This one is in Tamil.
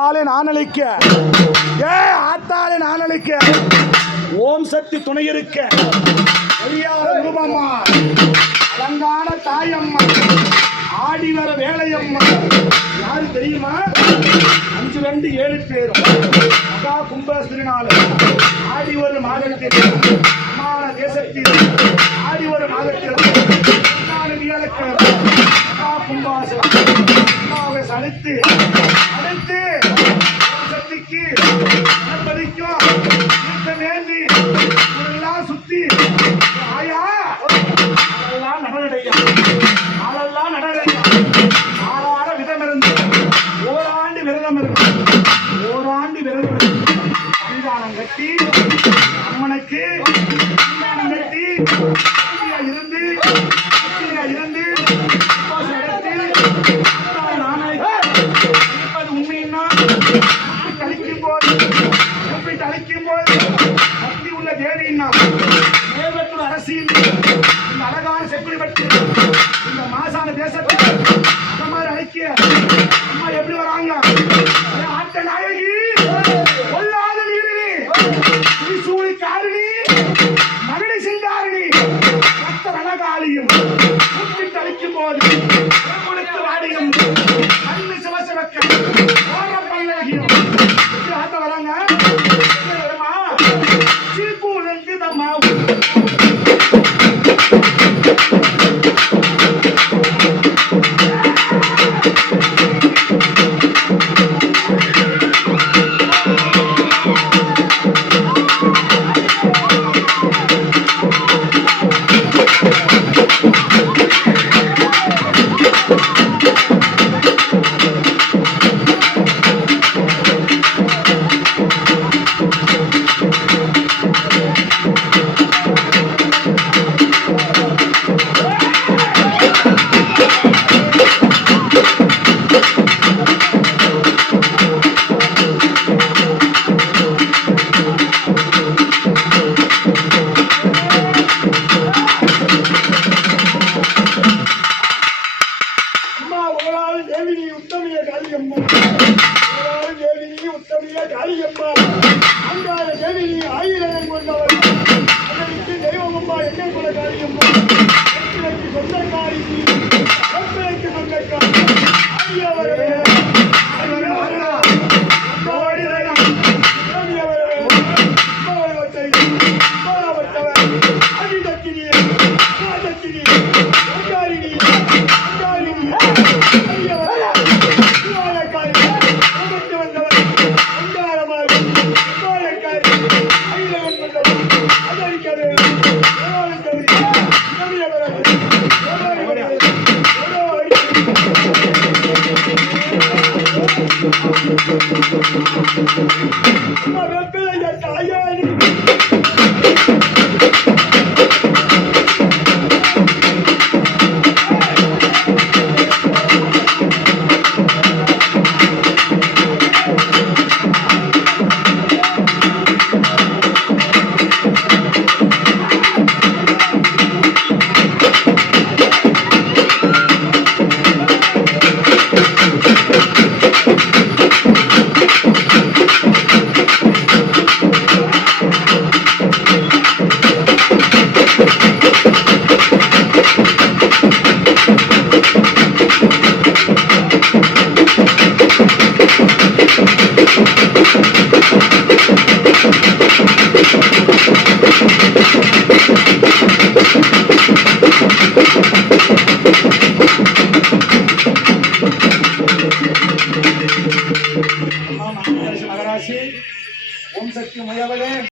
ஆளே நானளிக்க ஏ ஆத்தாளே நானளிக்க ஓம் சக்தி துணை இருக்க. பெரியார ரூபம்மா. அலங்கான தாயம்மா. ஆடி வர வேலையம்மா. யாரு தெரியுமா? அஞ்சு ரெண்டு ஏழு பேரும். மகா கும்ப திருநாள் ஆடி ஒரு மாதத்தில் அம்மான தேசத்தில் ஆடி ஒரு மாதத்தில் வியாழக்கிழமை மகா கும்பாசனம். அம்மாவை சலித்து அம்மனுக்கு சன்னிதானம் இருந்து இருந்து உபவாசம் போது எப்படி போது பக்தி உள்ள தேவின்னா தேவத்தோட அரசியல் இந்த அழகான செக்குடி பற்றி இந்த மாசான தேசத்தை அந்த மாதிரி அழைக்க அம்மா எப்படி வராங்க? ஆட்ட நாயகி! போது. கொடுத்து வாடியும் கண்ணு சிவசிவக்க ஓர பல்லகியும் இப்படி வராங்க? வருமா? சீப்பு தம்மா தேவினி உத்தமிய காளியம்மா ஓராள் தேவினி உத்தமிய காளியம்மா அங்கார தேவினி ஆயிரம் கொண்டவர் அதற்கு தெய்வமம்மா என்ன கூட காளியம்மா சொந்தக்காரி வெற்றிலைக்கு சொந்தக்காரி. ஆடியவரே ஆடியவரே அம்மாவாடி வெப்பிலைய தாயாரி ਕਿ ਮਜ਼ਾ ਬਲੇ